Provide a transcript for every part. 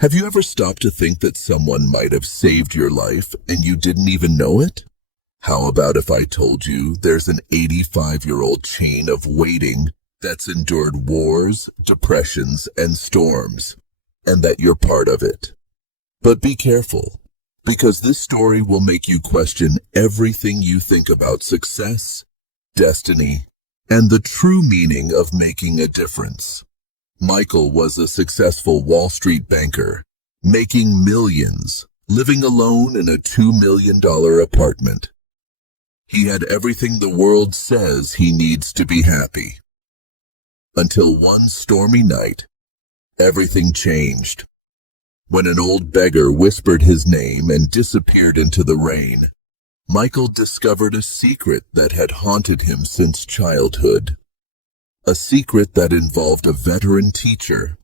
Have you ever stopped to think that someone might have saved your life and you didn't even know it? How about if I told you there's an 85-year-old chain of waiting that's endured wars, depressions, and storms, and that you're part of it? But be careful, because this story will make you question everything you think about success, destiny, and the true meaning of making a difference. Michael was a successful Wall Street banker, making millions, living alone in a $2 million apartment. He had everything the world says he needs to be happy. Until one stormy night, everything changed. When an old beggar whispered his name and disappeared into the rain, Michael discovered a secret that had haunted him since childhood. A secret that involved a veteran teacher,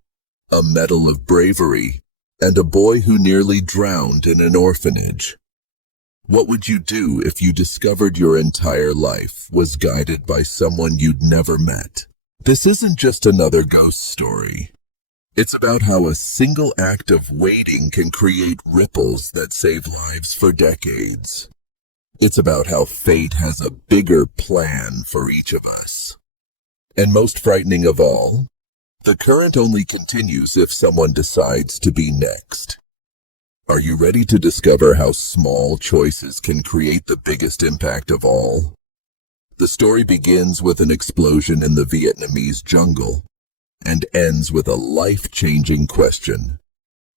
a medal of bravery, and a boy who nearly drowned in an orphanage. What would you do if you discovered your entire life was guided by someone you'd never met? This isn't just another ghost story. It's about how a single act of waiting can create ripples that save lives for decades. It's about how fate has a bigger plan for each of us. And most frightening of all, the current only continues if someone decides to be next. Are you ready to discover how small choices can create the biggest impact of all? The story begins with an explosion in the Vietnamese jungle and ends with a life-changing question.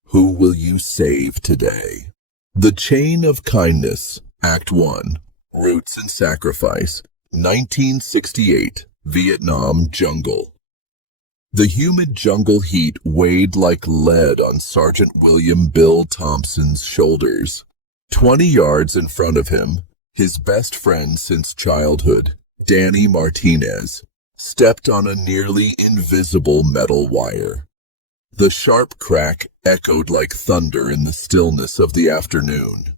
Who will you save today? The Chain of Kindness, Act 1, Roots and Sacrifice, 1968, Vietnam Jungle. The humid jungle heat weighed like lead on Sergeant William Bill Thompson's shoulders. 20 yards in front of him, his best friend since childhood, Danny Martinez, stepped on a nearly invisible metal wire. The sharp crack echoed like thunder in the stillness of the afternoon.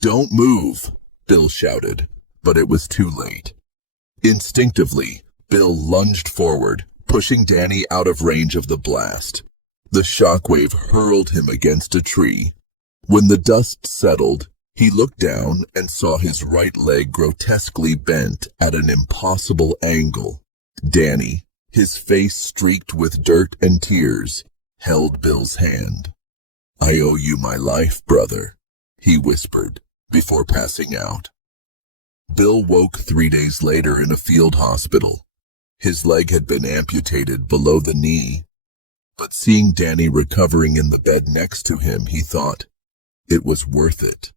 "Don't move," Bill shouted, but it was too late. Instinctively, Bill lunged forward, pushing Danny out of range of the blast. The shockwave hurled him against a tree. When the dust settled, he looked down and saw his right leg grotesquely bent at an impossible angle. Danny, his face streaked with dirt and tears, held Bill's hand. "I owe you my life, brother," he whispered, before passing out. Bill woke 3 days later in a field hospital. His leg had been amputated below the knee, but seeing Danny recovering in the bed next to him, he thought, it was worth it.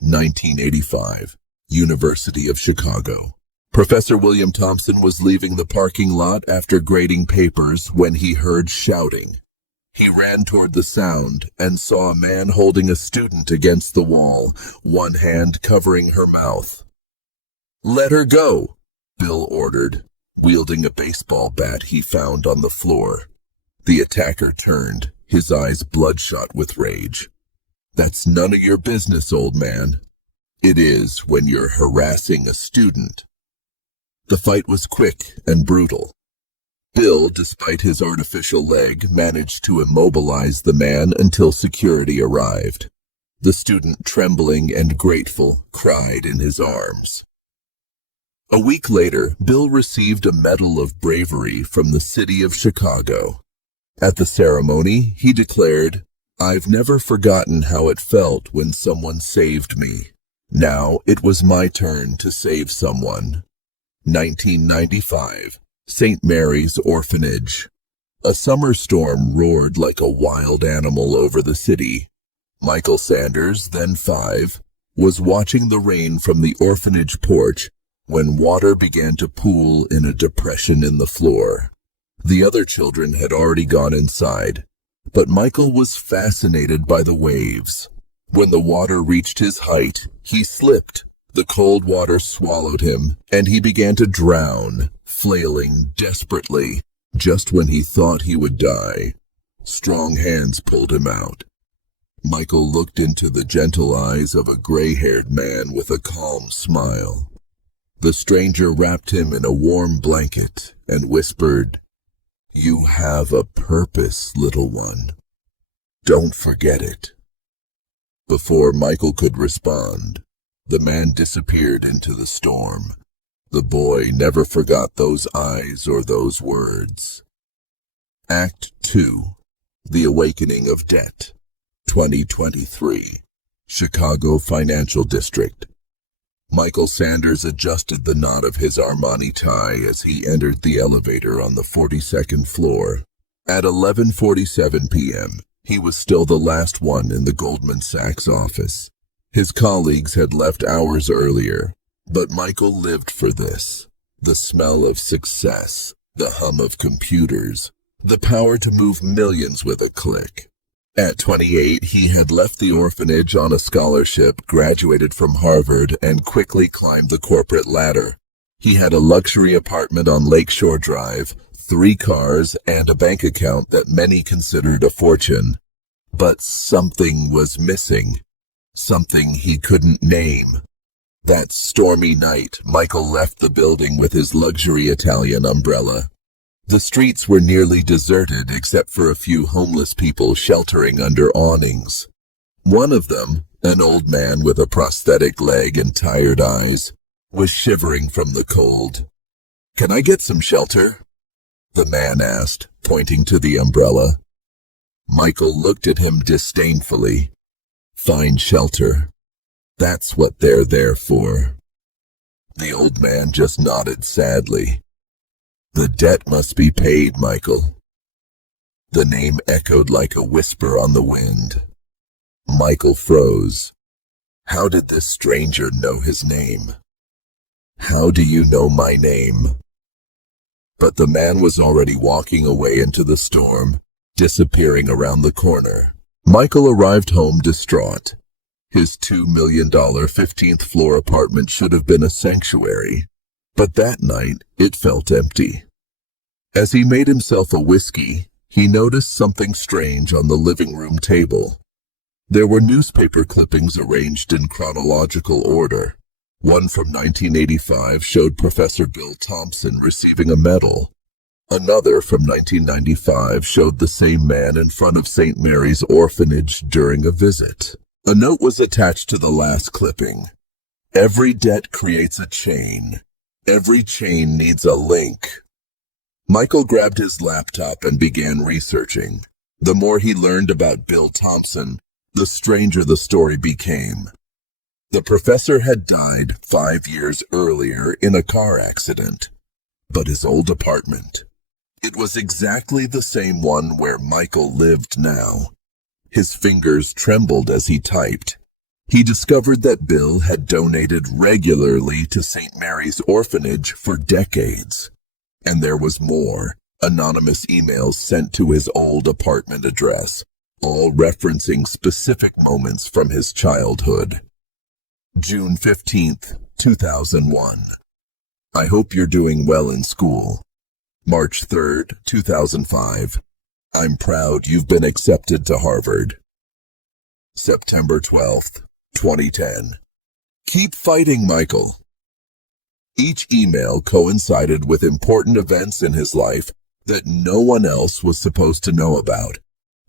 1985, University of Chicago. Professor William Thompson was leaving the parking lot after grading papers when he heard shouting. He ran toward the sound and saw a man holding a student against the wall, one hand covering her mouth. "Let her go," Bill ordered, wielding a baseball bat he found on the floor. The attacker turned, his eyes bloodshot with rage. "That's none of your business, old man." "It is when you're harassing a student." The fight was quick and brutal. Bill, despite his artificial leg, managed to immobilize the man until security arrived. The student, trembling and grateful, cried in his arms. A week later, Bill received a Medal of Bravery from the city of Chicago. At the ceremony, he declared, "I've never forgotten how it felt when someone saved me. Now it was my turn to save someone." 1995, St. Mary's Orphanage. A summer storm roared like a wild animal over the city. Michael Sanders, then 5, was watching the rain from the orphanage porch when water began to pool in a depression in the floor. The other children had already gone inside, but Michael was fascinated by the waves. When the water reached his height, he slipped. The cold water swallowed him, and he began to drown, flailing desperately, just when he thought he would die. Strong hands pulled him out. Michael looked into the gentle eyes of a gray-haired man with a calm smile. The stranger wrapped him in a warm blanket and whispered, "You have a purpose, little one." Don't forget it." Before Michael could respond, the man disappeared into the storm. The boy never forgot those eyes or those words. Act 2. The Awakening of Debt. 2023. Chicago Financial District. Michael Sanders adjusted the knot of his Armani tie as he entered the elevator on the 42nd floor. At 11:47 p.m., he was still the last one in the Goldman Sachs office. His colleagues had left hours earlier, but Michael lived for this. The smell of success, the hum of computers, the power to move millions with a click. At 28, he had left the orphanage on a scholarship, graduated from Harvard, and quickly climbed the corporate ladder. He had a luxury apartment on Lakeshore Drive, 3 cars, and a bank account that many considered a fortune. But something was missing. Something he couldn't name. That stormy night, Michael left the building with his luxury Italian umbrella. The streets were nearly deserted except for a few homeless people sheltering under awnings. One of them, an old man with a prosthetic leg and tired eyes, was shivering from the cold. "Can I get some shelter?" the man asked, pointing to the umbrella. Michael looked at him disdainfully. "Find shelter. That's what they're there for." The old man just nodded sadly. "The debt must be paid, Michael." The name echoed like a whisper on the wind. Michael froze. How did this stranger know his name? "How do you know my name?" But the man was already walking away into the storm, disappearing around the corner. Michael arrived home distraught. His $2 million 15th floor apartment should have been a sanctuary, but that night it felt empty. As he made himself a whiskey, he noticed something strange on the living room table. There were newspaper clippings arranged in chronological order. One from 1985 showed Professor Bill Thompson receiving a medal. Another from 1995 showed the same man in front of St. Mary's Orphanage during a visit. A note was attached to the last clipping. "Every debt creates a chain. Every chain needs a link." Michael grabbed his laptop and began researching. The more he learned about Bill Thompson, the stranger the story became. The professor had died 5 years earlier in a car accident. But his old apartment, it was exactly the same one where Michael lived now. His fingers trembled as he typed. He discovered that Bill had donated regularly to St. Mary's Orphanage for decades. And there was more, anonymous emails sent to his old apartment address, all referencing specific moments from his childhood. June 15th, 2001. "I hope you're doing well in school." March 3rd, 2005. "I'm proud you've been accepted to Harvard." September 12th, 2010. "Keep fighting, Michael." Each email coincided with important events in his life that no one else was supposed to know about.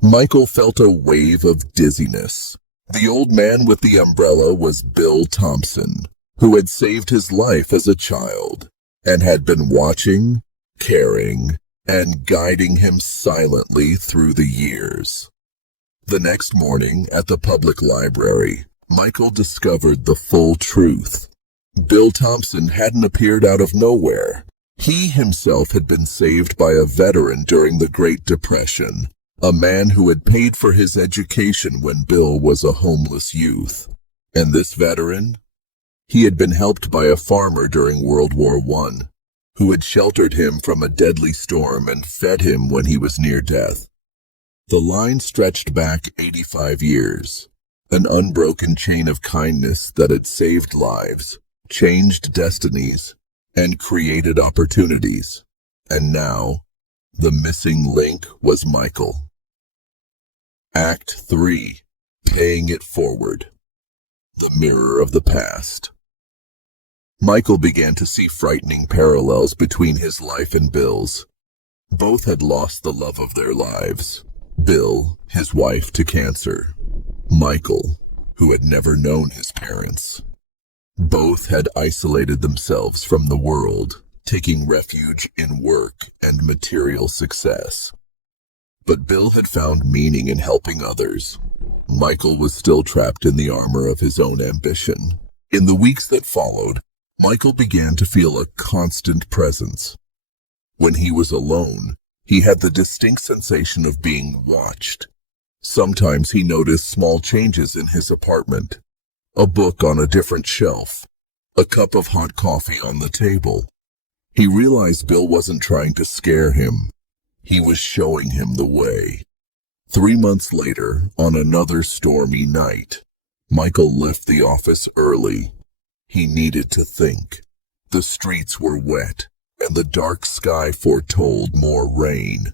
Michael felt a wave of dizziness. The old man with the umbrella was Bill Thompson, who had saved his life as a child and had been watching, caring, and guiding him silently through the years. The next morning at the public library, Michael discovered the full truth. Bill Thompson hadn't appeared out of nowhere. He himself had been saved by a veteran during the Great Depression, a man who had paid for his education when Bill was a homeless youth. And this veteran? He had been helped by a farmer during World War I, who had sheltered him from a deadly storm and fed him when he was near death. The line stretched back 85 years, an unbroken chain of kindness that had saved lives, changed destinies, and created opportunities. And now, the missing link was Michael. Act 3. Paying it forward. The mirror of the past. Michael began to see frightening parallels between his life and Bill's. Both had lost the love of their lives. Bill, his wife, to cancer. Michael, who had never known his parents. Both had isolated themselves from the world, taking refuge in work and material success. But Bill had found meaning in helping others. Michael was still trapped in the armor of his own ambition. In the weeks that followed, Michael began to feel a constant presence. When he was alone, he had the distinct sensation of being watched. Sometimes he noticed small changes in his apartment. A book on a different shelf. A cup of hot coffee on the table. He realized Bill wasn't trying to scare him. He was showing him the way. 3 months later, on another stormy night, Michael left the office early. He needed to think. The streets were wet, and the dark sky foretold more rain.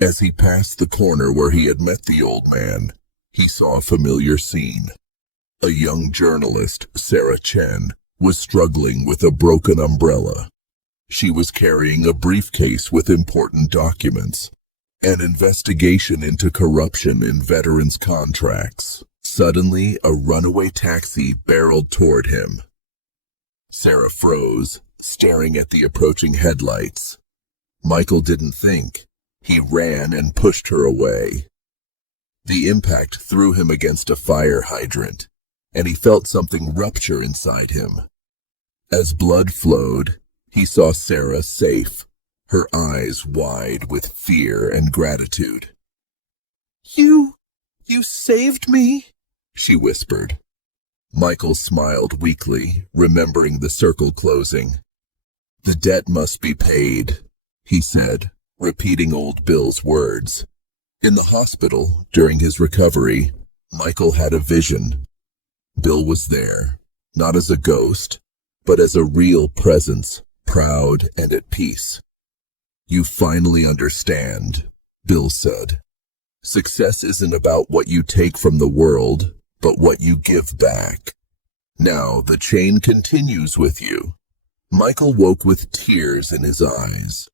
As he passed the corner where he had met the old man, he saw a familiar scene. A young journalist, Sarah Chen, was struggling with a broken umbrella. She was carrying a briefcase with important documents. An investigation into corruption in veterans' contracts. Suddenly, a runaway taxi barreled toward him. Sarah froze, staring at the approaching headlights. Michael didn't think. He ran and pushed her away. The impact threw him against a fire hydrant, and he felt something rupture inside him. As blood flowed, he saw Sarah safe, her eyes wide with fear and gratitude. You saved me," she whispered. Michael smiled weakly, remembering the circle closing. "The debt must be paid," he said, repeating old Bill's words. In the hospital, during his recovery, Michael had a vision. Bill was there, not as a ghost, but as a real presence, proud and at peace. "You finally understand," Bill said. "Success isn't about what you take from the world, but what you give back. Now the chain continues with you." Michael woke with tears in his eyes.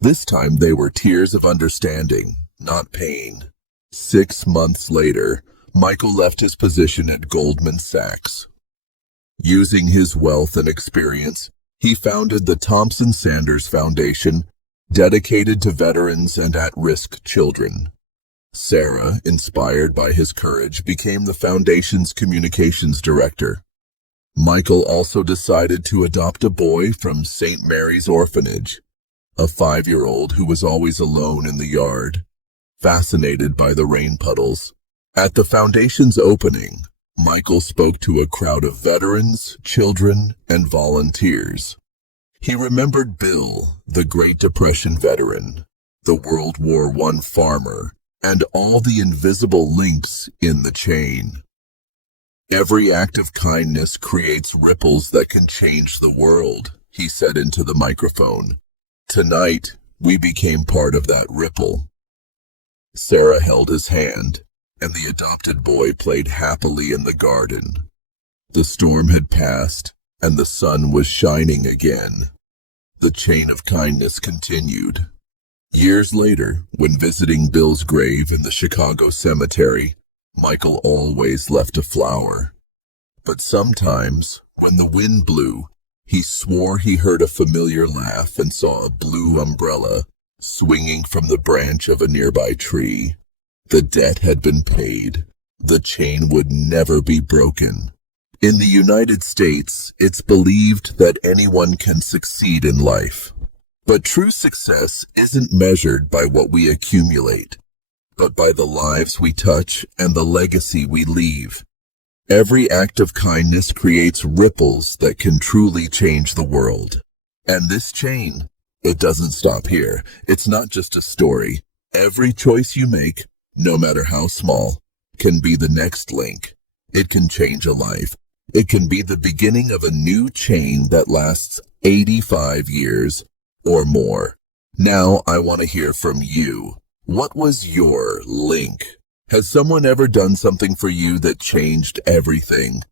This time they were tears of understanding, not pain. 6 months later, Michael left his position at Goldman Sachs. Using his wealth and experience, he founded the Thompson Sanders Foundation, dedicated to veterans and at-risk children. Sarah, inspired by his courage, became the foundation's communications director. Michael also decided to adopt a boy from St. Mary's Orphanage, a 5-year-old who was always alone in the yard, fascinated by the rain puddles. At the foundation's opening, Michael spoke to a crowd of veterans, children, and volunteers. He remembered Bill, the Great Depression veteran, the World War I farmer, and all the invisible links in the chain. "Every act of kindness creates ripples that can change the world," he said into the microphone. "Tonight, we became part of that ripple." Sarah held his hand, and the adopted boy played happily in the garden. The storm had passed, and the sun was shining again. The chain of kindness continued. Years later, when visiting Bill's grave in the Chicago cemetery, Michael always left a flower. But sometimes, when the wind blew, he swore he heard a familiar laugh and saw a blue umbrella swinging from the branch of a nearby tree. The debt had been paid. The chain would never be broken. In the United States, it's believed that anyone can succeed in life. But true success isn't measured by what we accumulate, but by the lives we touch and the legacy we leave. Every act of kindness creates ripples that can truly change the world. And this chain, it doesn't stop here. It's not just a story. Every choice you make, no matter how small, can be the next link. It can change a life. It can be the beginning of a new chain that lasts 85 years or more. Now I want to hear from you. What was your link? Has someone ever done something for you that changed everything?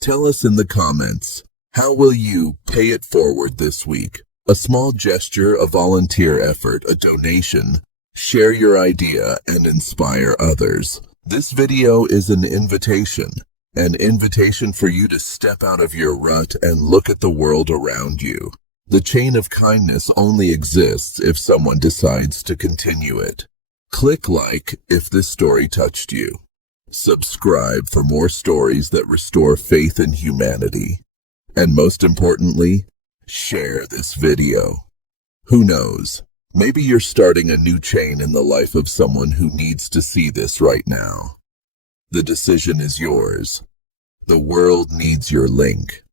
Tell us in the comments. How will you pay it forward this week? A small gesture, a volunteer effort, a donation. Share your idea and inspire others. This video is an invitation for you to step out of your rut and look at the world around you. The chain of kindness only exists if someone decides to continue it. Click like if this story touched you. Subscribe for more stories that restore faith in humanity. And most importantly, share this video. Who knows? Maybe you're starting a new chain in the life of someone who needs to see this right now. The decision is yours. The world needs your link.